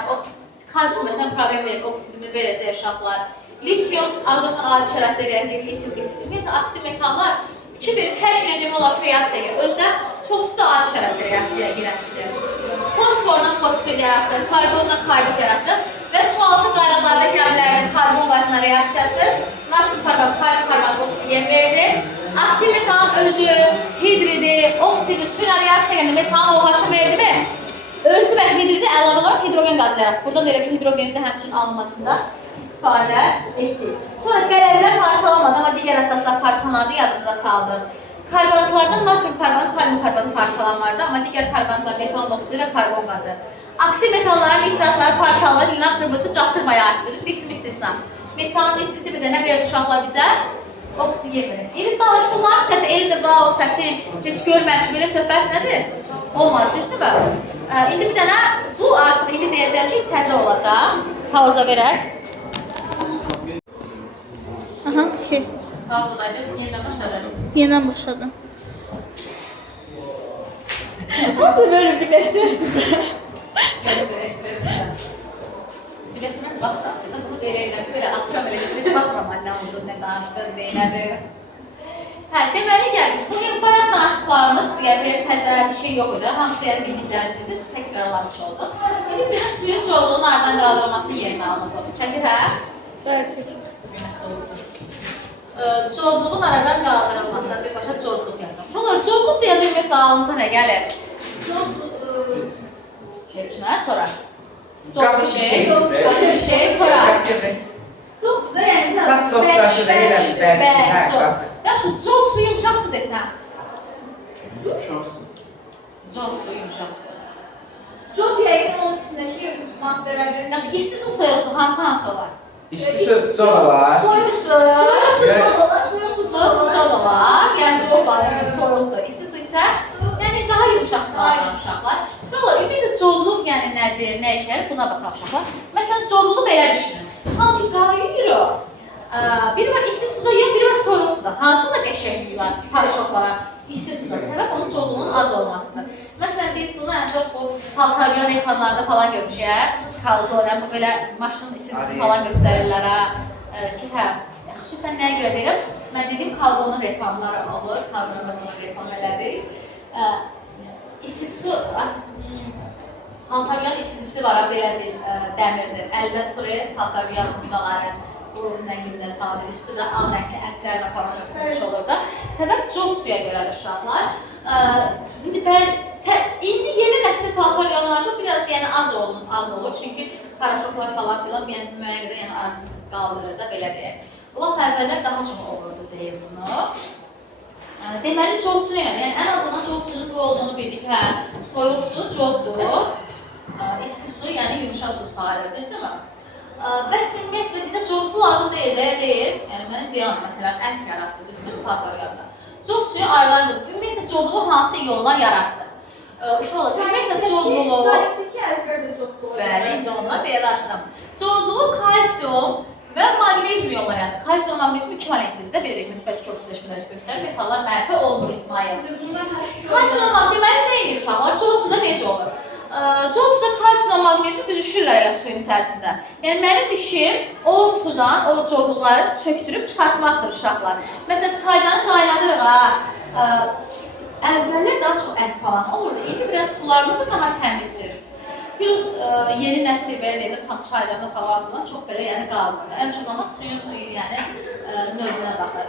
Kalsium məsələn problem verir, oksidini verəcək uşaqlar. Lityum, azotdan adi şərətdə reaksiya lityum, ümumiyyətlə aktiv metallar hər şeylə demək olaraq reaksiya gedir. Özdə çoxsu da adi şərətdə reaksiya girəsidir. Fosforla fosfid yaratır, karbonla karbid yaratır və sualtı qaynaqlarda gəmilərinin karbon qazına reaksiyası natrium karbon, kalium karbon oksigen verir. Aktiv metalın özü, hidridi, oksidi, suyla reaksiya gəlir, metalın OH verdi mi? Özü və hidridi əlavə olaraq hidrogen qazı yaratır. Buradan elə bir hidrogenin də həmçinin alınmasında istifadə etdik. Sonra qələmlər parçalanmadı, amma digər əsaslar parçalanmadı, yadınıza saldım. Karbonatlardan natrium karbon, kalium karbon parçalanmadı, amma digər karbonatlar metan oksidi və karbon qazı. Aktiv metalların nitratları parçalanır, natrium rıbıtışı casır maya aiddir, lityum istisna. Metanın nitriti bir də nə verir uşaqlar bizə? Oksigen verir. İndi danışdıqlar, səsə elində bağ, çəkin, heç görməmiş, belə söhbət nədir? Olmaz, düzdür? İndi bir dənə, bu artıq indi deyəcəm ki, təzə olacaq. Pauza verək. Aha, okey. Pauzadaydı, yeniden başladı. Yeniden başladım. Nasıl böyle birleştirirsiniz? Birləşdirmək vaxt aslında bunu belə eləmiş, belə atıram elə necə baxmıram annem oldu, nə danışdı, nə elədi. Hə, deməli gəldiniz. Bu bayaq danışdıqlarımız belə təzə bir şey yox idi. Hamısı yəni bildiklərinizi təkrarlamış oldu. İndi bir də suyun coğluğunun aradan qaldırılması yerinə almaq oldu. Çəkir hə? Evet, çəkir. Coğluğun aradan qaldırılması, birbaşa coğluq yazılmış. Onlar coğluq deyə ümumiyyətlə ağlınıza nə gəlir? Coğluq keçinə sonra. Çok bir şey, sonra. Çok da yani. Saf çok taşı değil, belki. Ya şu çok su yumuşak su desem. Yumuşaq su. Cod su, yumuşaq su. Çok yayın onun içindeki maddelerden. Yaxşı, isti su, soyuq su hansı olar? İsti su cod olar. Soyuq su. Soyuq su cod olar. Yəni cod var, soyuqdur. İsti su isə yəni daha yumuşaq su alır uşaqlar. Uşaqlar, ümumiyyətlə codluq yəni nədir, nə işə yarayır? Buna baxaq uşaqlar. Məsələn, codluğu belə düşünün. Hansı qayıyır o? Biri var isti suda yox, biri var soyuq suda. Hansını da qəşəng yuyurlar uşaqlara? İsti suda. Səbəb onun codluğunun az olmasıdır. Məsələn, biz bunu ən çox bu paltarlar reklamlarda falan görmüşük. Kalzonen, bu belə maşının istisi falan göstərirlər ha. Ki, hə, xüsusən nəyə görə deyirəm? Mən dediyim kalzonun reklamları olur, kalzonun reklam elədir. İsti su, paltaryan istisi var, belə bir dəmirdir. Əldə sürür, paltaryan ustaları. Bu rəngində tabi, üstü də ağ rəngli ətlərlə falan örtülmüş olur da. Səbəb cod suya görədir uşaqlar. İndi yeni nəsil paltaryanlarda biraz yəni az olur. Çünki paraşoklar falan filan müəyyən qədər yəni arasını qaldırır da belə deyək. Lap əvvəllər daha çox olurdu deyir bunu. Deməli cod su yəni ən azından cod suyun bu olduğunu bildik. Hə, soyuq su coddur. İsti su yəni yumuşaq su sayılır, düzdürmü? Bəs ümumiyyətlə bizə cod su lazım deyil, deyil. Yəni mənə ziyan məsələn ət yaratdı, düzdürmü paltaryanda? Cod suyu ayrılandır. Ümumiyyətlə codluğu hansı iyonlar yaratdı? Uşaqlar, ümumiyyətlə codluğu... Çaylıqdakı əlblər də codluğu. Bəli, indi ondan belə açdım. Codluğu kalsium və maqnezium iyonlar yaratdı. Kalsium və maqnezium iki moleküldə bilirik, müsbət oksidaşmələri göstərir, metallar mərfə olmur İsmail. Kalsium və maqnezium deməli nə edir uşaqlar? Cod suda necə olur? Cod suda kalsium və maqnezium büzüşürlər elə suyun içərisində. Yəni mənim işim o sudan, o codluqları çöktürüb çıxartmaqdır uşaqlar. Məsələn, çaydanı qaynadırıq ha. Əvvəllər daha çox ət falan olurdu. İndi biraz sularımız da daha təmizdir. Plus yeni nəsil belə deyək, tam çaydanda falan çox belə yəni qalmır. Ən çox ama suyun yəni növünə baxır.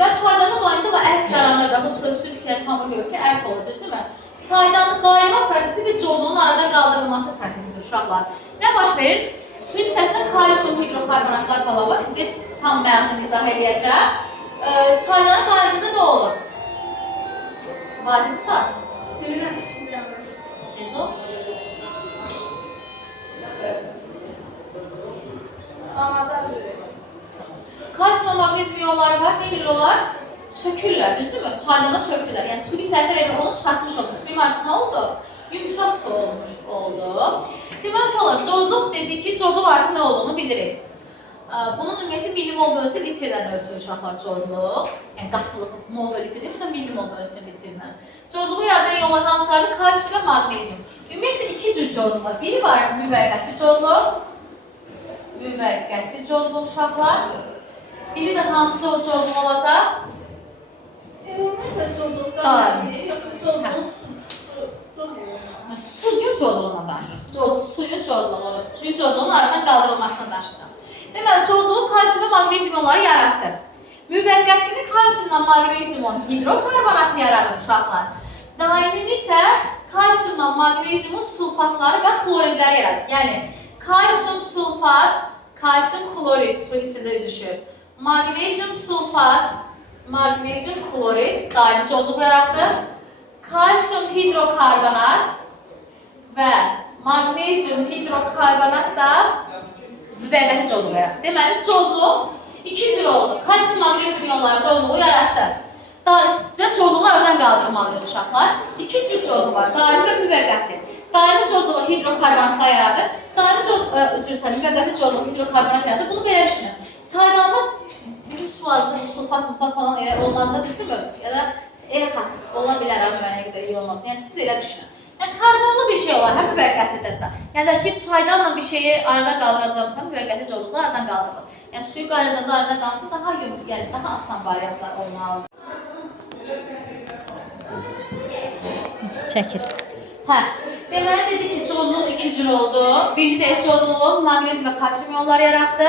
Və çaydanı qaynadırıq, ət qaranır da bu sözsüz ki, hamı görür ki, ət olur, düzdürmü? Çaydanı qayma prosesi bir codluğun aradan qaldırılması prosesidir uşaqlar. Nə baş verir? Suyun içərisində kalsium, hidrokarbonatlar falan var. İndi tam mənasını izah edəcəm. Çaydanı qaynadığında nə olur? Vacib saç. Siz o? Kalsium və maqnezium iyonları var, nə bilirlər? Çökürlər, düzdürmü? Çaydana çökürlər. Yəni su içərisində onu çıxartmış olur. Suyun artıq nə oldu? Yumuşaq su olmuş oldu. Deməli olar, codluq dedik ki, codluq artıq nə olduğunu bilirik. Bunun ümumiyyətlə millimol bölünsün litrdən ölçülür uşaqlar codluq. Yəni qatılıq mol bölü litrdir, bu da millimol bölünsün litrdən. Codluğu yaradan iyonlar hansılardır? Kalsium və maqnezium. Ümumiyyətlə iki cür codluq var. Biri var müvəqqəti codluq. Müvəqqəti codluq uşaqlar. Biri də hansı codluq olacaq? Ümumiyyətlə codluqdan bizi, yoxsa Suyun codluğundan danışırıq. Suyun codluğu, suyun codluğunun aradan qaldırılmasından danışırıq. Deməli, codluğu kalsium və maqnezium iyonları yaratdı. Müvəqqətini kalsiumla maqneziumun hidrokarbonatı yaradır uşaqlar. Daimini isə kalsiumla maqneziumun sulfatları və xloridləri yaradır. Yəni, kalsium sulfat, kalsium xlorid suyun içində üzüşür. Maqnezium sulfat, maqnezium xlorid daimi codluğu yaratdı. Kalsium hidrokarbonat və maqnezium hidrokarbonat da müvəqqəti codluğu yaratdı. Deməli, codluq iki cür oldu. Kalsium maqnezium iyonları codluğu yaratdı. Və codluğu aradan qaldırmalıydı uşaqlar. İki cür codluğu var, daimi və müvəqqəti. Daimi codluğu hidrokarbonatlar yaradır. Müvəqqəti codluğu hidrokarbonat yaradır. Bunu belə düşünün. Çaydanda bizim sularımızda sulfat falan elə olmazsa düzdürmü? Ya da elə xat ola bilər müəyyən qədər iyi olmasın. Yəni siz elə düşünün. Yəni karbonlu bir şey olar, həm müvəqqətidir də. Yəni ki, çaydanla bir şeyi aradan qaldıracaqsa, müvəqqəti codluqlar aradan qaldırılır. Yəni suyu qaynadanda aradan qalsa daha yumuşaq, yəni daha asan variantlar olmalıdır. Çəkir. Hə, deməli dedik ki, codluq iki cür oldu. Birinci deyək, codluğu maqnezium və kalsium iyonları yaratdı.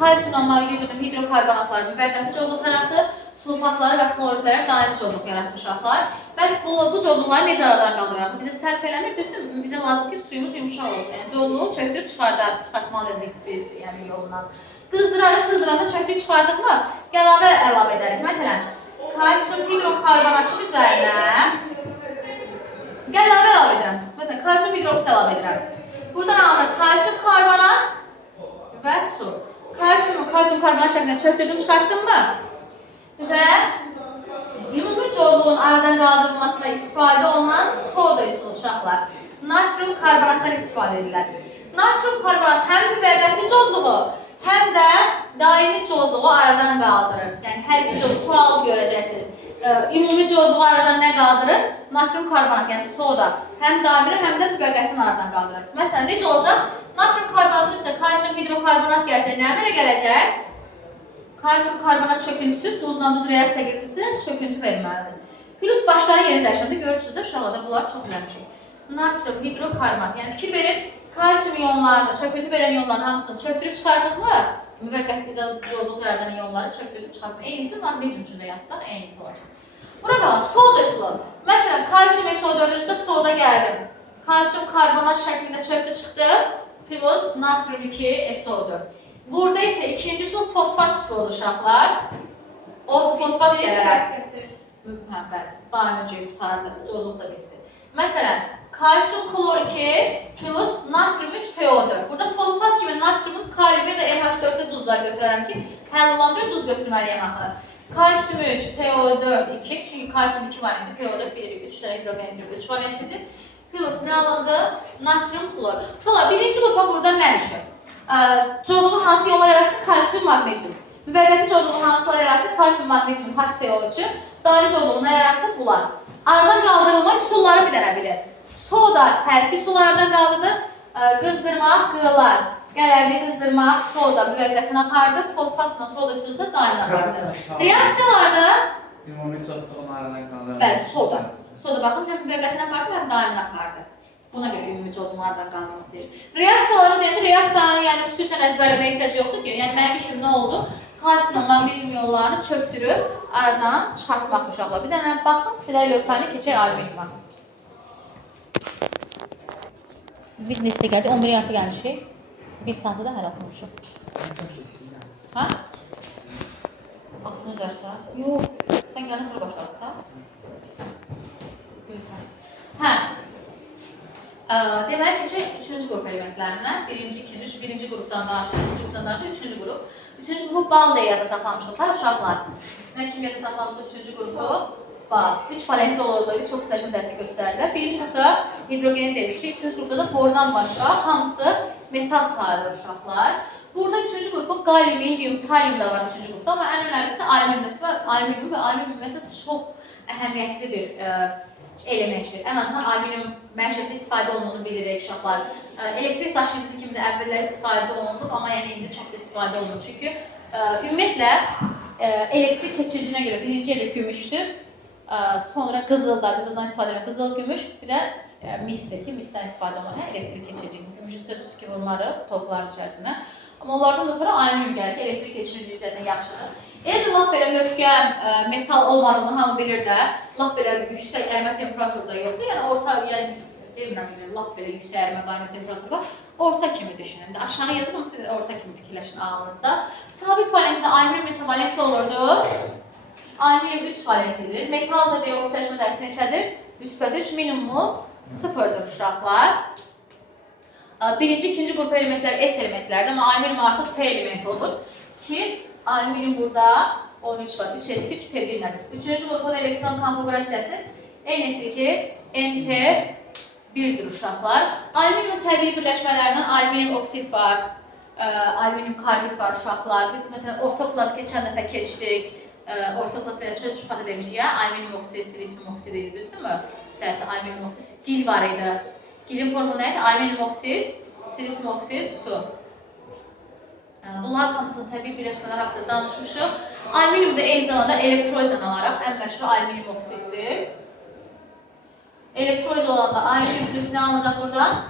Kalsium və maqnezium hidrokarbonatları müvəqqəti codluq yaratdı. Sulfatları və xloridləri daimi codluq yaratdı uşaqlar. Bəs bu codluqları necə aradan qaldırarıq? Bizə sərf eləmir, düzdür? Bizə lazım ki, suyumuz yumuşaq olsun. Yəni codluğu çöktürüb çıxartmalıyıq bir yolundan. Qızdıranda çöktürüb çıxardıq mı? Qəlavə əlavə edərik. Məsələn, kalsium hidrokarbonatın üzərinə Gəl əlavə edirəm. Məsələn, kalsium hidroksid əlavə edirəm. Buradan alınır kalsium karbonat və su. Kalsium karbonat şəklində çöktürdüm, çıxartdım mı? Və ümumi corluğun aradan qaldırılmasına istifadə olunan soda üsulu uşaqlar. Natrium karbonatdan istifadə edirlər. Natrium karbonat həm müvəqqəti corluğu, həm də daimi corluğu aradan qaldırır. Yəni hər iki sual görəcəksiniz. Ümumi corluğu aradan nə qaldırır? Natrium karbonat, yəni soda. Həm daimini, həm də müvəqqətin aradan qaldırır. Məsələn, necə olacaq? Natrium karbonatın üstünə kalsium hidrokarbonat gəlsə, nə belə gələcək? Kalsium karbonat çöküntüsü, duzla duz reaksiya girməsi çöküntü verməlidir. Plus başları yeri dəyişəndə görürsünüz də uşaqlarda bunlar çox önemli. Natrium hidrokarbonat, yəni fikir verin, kalsium iyonlarını, çöküntü verən iyonların hamısını çöktürüb çıxardıq mı? Müvəqqəti corluq yaradan iyonları çöktürüb çıxartma. Eynisi maqnezium üçün də yazsaq, eynisi olacaq. Burada soda üsulu. Məsələn, kalsium SO4-ün üstə soda gəldi. Kalsium karbonat şəklində çöktü çıxdı. Plus natrium 2 SO4. Burada isə ikinci üsul fosfat üsuludur uşaqlar. O fosfat gələrək. Bəli, daimi cüy tutardı, corluq da bitdi. Məsələn, kalsium klor 2 plus natrium 3 PO4. Burada fosfat kimi natriumun kaliumə də NH4-lü duzlar götürərəm ki, həll olan bir duz götürməliyəm axı. Kalsium 3, PO4 2, çünki kalsium 2 valentli, PO4 1, 3 dənə hidrogen 3 valentlidir. Plus nə alındı? Natrium klor. Şolar, birinci qrupa burada nə düşür? Corluğu hansı yollar yarattı? Kalsium, magnezium. Müvəqqəti corluğu hansılar yarattı? Kalsium, magnezium, HCO3. Daimi corluğu nə yarattı? Bunlar. Aradan qaldırılma üsulları bir dənə bilir. Soda tərkib sulardan qaldırdı. Qızdırmaq, qığılar. Gələrli qızdırmaq, soda müvəqqətini apardı. Fosfatla soda üsulsa daimi apardı. Reaksiyalarda Ümumi çoxluğun aradan qaldırılması. bəli, soda. Soda baxın, həm müvəqqətini apardı, həm daimini apardı. Buna görə ümumi corluğun aradan qaldırılması deyil. Reaksiyaları deyəndə, reaksiyanı yəni xüsusən əzbərləməyə ehtiyac yoxdur ki, yəni mənim işim nə oldu? Kalsium, magnezium yollarını çöktürüb aradan çıxartmaq uşaqlar. Bir dənə baxın, silah lövhəni keçək alüminiuma. Biz neçə gəldik? 11 yarısı gəlmişik. 1 saatı da həll atmışıq. Ha? Vaxtınız varsa? Yox. Sən gələn sonra başladıq, ha? Gözləl. Hə. Deməli, keçək 3-cü qrup elementlərindən. Birinci qrupdan danışıq, 2-ci qrupdan danışıq, 3-cü qrup. 3-cü qrupu bal deyə yada saxlamışdıqlar uşaqlar. Nə kimi yada saxlamışdıq 3-cü qrupu? Bal. 3 valentli olurdu, 3 oksidaşma dərsi göstərirlər. Birinci qrupda hidrogeni demişdik, 3-cü qrupda da bordan başqa hamısı metal sayılır uşaqlar. Burada 3-cü qrupu qalium, indium, talium da var 3-cü qrupda, amma ən önəmlisi alüminium və alüminium metod çox əhəmiyyətli bir elementdir. Ən azından alüminium məişətdə istifadə olunduğunu bilirik uşaqlar. Elektrik daşıyıcısı kimi də əvvəllər istifadə olunur, amma yəni indi çox da istifadə olunur. Çünki ümumiyyətlə elektrik keçiricinə görə birinci elə gümüşdür. Sonra qızıldan istifadə edən qızıl, gümüş, bir də misdir ki, misdən istifadə olunur. Hə, elektrik keçirici, gümüşün sözsüz ki, vurulları topların içərisinə. Amma onlardan da sonra alüminium gəlir ki, elektrik keçiriciliklərindən yaxşıdır. Elə laf belə möhkəm metal olmadığını hamı bilir də, laf belə yüksək ərmə temperaturda yoxdur. Yəni orta, yəni demirəm, laf belə yüksək ərmə qaynaq temperaturda orta kimi düşünün. Aşağı yazıb, amma siz orta kimi fikirləşin ağlınızda. Sabit valentdə alüminium neçə valentli olurdu? Alüminium 3 valentlidir. Metal da deyə oksidaşma dərsi neçədir? Müsbət 3, minimumu 0-dır uşaqlar. Birinci, ikinci qrup elementlər S elementlərdir, amma alüminium artıq P elementi olur ki, alüminium burada 13 var, 3s2, 3p1 nədir? Üçüncü qrupun elektron konfigurasiyası NS2, NP1-dir uşaqlar. Alüminium təbii birləşmələrindən alüminium oksid var, alüminium karbid var uşaqlar. Biz məsələn ortoklas keçən dəfə keçdik. Ortoklas və çöz şübhədə demişdik ya, alüminium oksid, silisium oksid idi, düzdürmü? Səhərsə alüminium oksid, gil var idi. Gilin formu nə idi? Alüminium oksid, silisium oksid, su. Bunlar hamısının təbii birləşmələr haqqında danışmışıq. Alüminium da eyni zamanda elektrozla alaraq ən məşhur alüminium oksiddir. Elektroz olanda alüminium plus nə alınacaq buradan?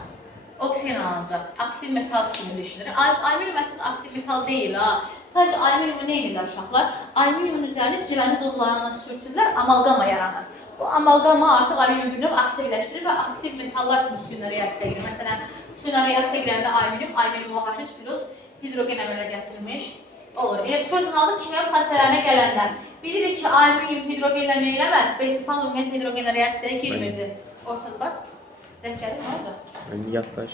Oksigen alınacaq. Aktiv metal kimi düşünür. Alüminium əslində aktiv metal deyil ha. Sadəcə alüminiumu nə edirlər uşaqlar? Alüminiumun üzərini civəni dozlarına sürtürlər, amalqama yaranır. Bu amalqama artıq alüminium gününü aktivləşdirir və aktiv metallar kimi suyuna reaksiya girir. Məsələn, suyuna reaksiya girəndə alüminium OH3 plus hidrogen əmələ gətirilmiş olur. Elektrozun aldığı kimya xassələrinə gələndə bilirik ki, alüminium hidrogenlə nə eləməz? Besipan ümumiyyətlə hidrogenlə reaksiyaya girmirdi. Ortada bas. Zəhkəri nə oldu? Yani yaklaş.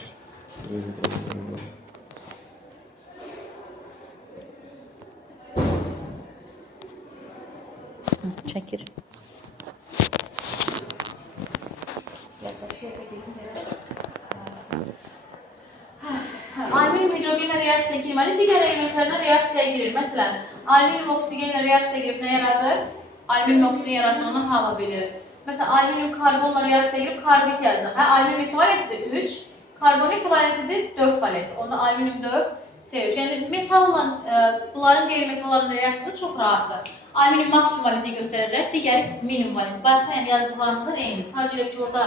Çəkir. Alüminyum hidrogenlə reaksiya girməli, digər elementlərlə reaksiyaya girir. Məsələn, alüminyum oksigenlə reaksiya girib nə yaradır? Alüminyum oksigen yaradığını hava bilir. Məsələn, alüminyum karbonla reaksiya girib karbit yazacaq. Hə, alüminyum neçə valentlidir? 3. Karbon neçə valentlidir? 4 valentli. Onda alüminyum 4, C3. Yəni metalla bunların qeyri-metalların reaksiyası çox rahatdır. Alüminyum maksimum valentliyi göstərəcək, digəri minimum valentli. Baxın, yəni yazdıqlarımızın eyni. Sadəcə ki, orada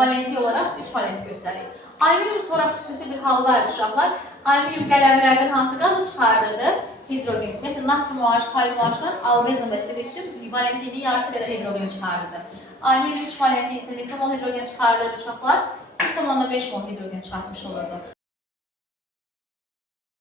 valentli olaraq 3 valentli göstərir. Alüminyum sonra xüsusi bir halı var uşaqlar. Alüminyum qələmlərdən hansı qazı çıxardırdı? Hidrogen. Məsələn, natrium OH, kalium OH-dan aluminium və silisium valentliyinin yarısı qədər hidrogen çıxardırdı. Alüminyum 3 valentli isə neçə mol hidrogen çıxardırdı uşaqlar? 1,5 mol hidrogen çıxartmış olurdu.